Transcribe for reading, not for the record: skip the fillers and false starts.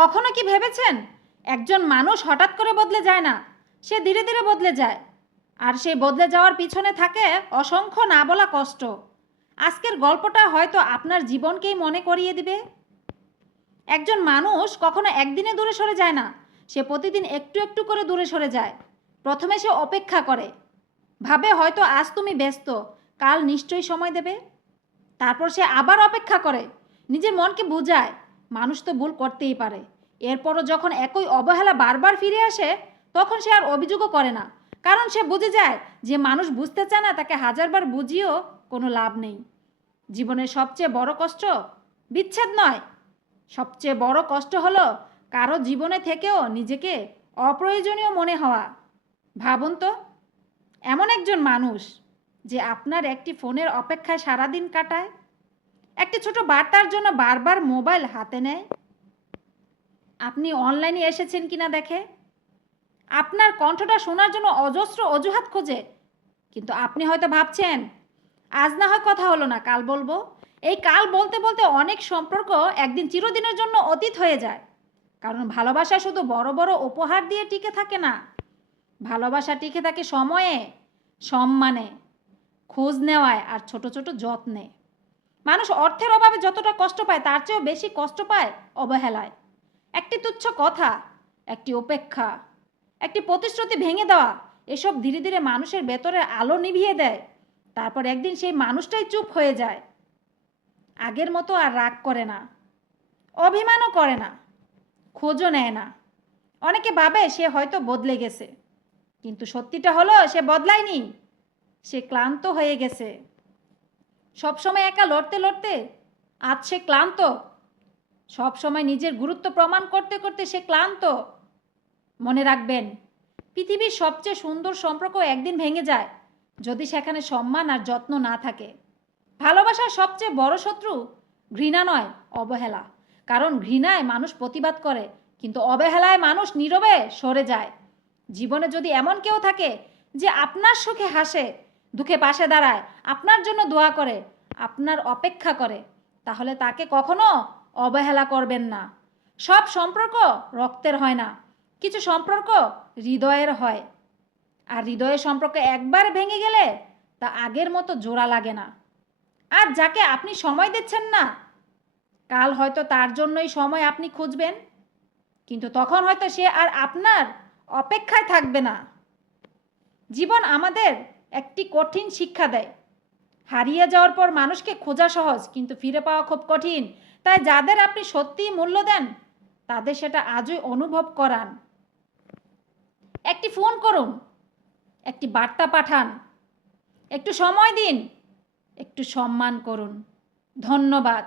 কখনো কি ভেবেছেন একজন মানুষ হঠাৎ করে বদলে যায় না, সে ধীরে ধীরে বদলে যায়। আর সেই বদলে যাওয়ার পিছনে থাকে অসংখ্য না বলা কষ্ট। আজকের গল্পটা হয়তো আপনার জীবনকেই মনে করিয়ে দিবে। একজন মানুষ কখনো একদিনে দূরে সরে যায় না, সে প্রতিদিন একটু একটু করে দূরে সরে যায়। প্রথমে সে অপেক্ষা করে, ভাবে হয়তো আজ তুমি ব্যস্ত, কাল নিশ্চয়ই সময় দেবে। তারপর সে আবার অপেক্ষা করে, নিজের মনকে বোঝায় মানুষ তো ভুল করতেই পারে। এরপরও যখন একই অবহেলা বারবার ফিরে আসে, তখন সে আর অভিযোগও করে না, কারণ সে বুঝে যায় যে মানুষ বুঝতে চায় না তাকে হাজারবার বুঝিয়েও কোনো লাভ নেই। জীবনের সবচেয়ে বড় কষ্ট বিচ্ছেদ নয়, সবচেয়ে বড় কষ্ট হলো কারো জীবনে থেকেও নিজেকে অপ্রয়োজনীয় মনে হওয়া। ভাবুন তো, এমন একজন মানুষ যে আপনার একটি ফোনের অপেক্ষায় সারাদিন কাটায়, একটি ছোট বার্তার জন্য বারবার মোবাইল হাতে নেয়, আপনি অনলাইনে এসেছেন কিনা দেখে, আপনার কণ্ঠটা শোনার জন্য অজস্র অজুহাত খোঁজে। কিন্তু আপনি হয়তো ভাবছেন আজ না হয় কথা হলো না, কাল বলবো। এই কাল বলতে বলতে অনেক সম্পর্ক একদিন চিরদিনের জন্য অতীত হয়ে যায়। কারণ ভালোবাসা শুধু বড় বড় উপহার দিয়ে টিকে থাকে না, ভালোবাসা টিকে থাকে সময়ে, সম্মানে, খোঁজ নেওয়ায় আর ছোট ছোট যত্নে। মানুষ অর্থের অভাবে যতটা কষ্ট পায় তার চেয়েও বেশি কষ্ট পায় অবহেলায়। একটি তুচ্ছ কথা, একটি উপেক্ষা, একটি প্রতিশ্রুতি ভেঙে দেওয়া, এসব ধীরে ধীরে মানুষের ভেতরে আলো নিভিয়ে দেয়। তারপর একদিন সেই মানুষটাই চুপ হয়ে যায়, আগের মতো আর রাগ করে না, অভিমানও করে না, খোঁজও নেয় না। অনেকে ভাবে সে হয়তো বদলে গেছে, কিন্তু সত্যিটা হলো সে বদলায়নি, সে ক্লান্ত হয়ে গেছে। সবসময় একা লড়তে লড়তে আজ সে ক্লান্ত, সবসময় নিজের গুরুত্ব প্রমাণ করতে করতে সে ক্লান্ত। মনে রাখবেন, পৃথিবীর সবচেয়ে সুন্দর সম্পর্ক একদিন ভেঙে যায় যদি সেখানে সম্মান আর যত্ন না থাকে। ভালোবাসার সবচেয়ে বড় শত্রু ঘৃণা নয়, অবহেলা। কারণ ঘৃণায় মানুষ প্রতিবাদ করে, কিন্তু অবহেলায় মানুষ নীরবে সরে যায়। জীবনে যদি এমন কেউ থাকে যে আপনার সুখে হাসে, দুঃখে পাশে দাঁড়ায়, আপনার জন্য দোয়া করে, আপনার অপেক্ষা করে, তাহলে তাকে কখনো অবহেলা করবেন না। সব সম্পর্ক রক্তের হয় না, কিছু সম্পর্ক হৃদয়ের হয়। আর হৃদয়ের সম্পর্ক একবার ভেঙে গেলে তা আগের মতো জোড়া লাগে না। আর যাকে আপনি সময় দিচ্ছেন না, কাল হয়তো তার জন্যই সময় আপনি খুঁজবেন, কিন্তু তখন হয়তো সে আর আপনার অপেক্ষায় থাকবে না। জীবন আমাদের একটি কঠিন শিক্ষা দেয়। হারিয়ে যাওয়ার পর মানুষকে খোঁজা সহজ, কিন্তু ফিরে পাওয়া খুব কঠিন। তাই যাদের আপনি সত্যিই মূল্য দেন, তাদের সেটা আজই অনুভব করান। একটি ফোন করুন, একটি বার্তা পাঠান, একটু সময় দিন, একটু সম্মান করুন। ধন্যবাদ।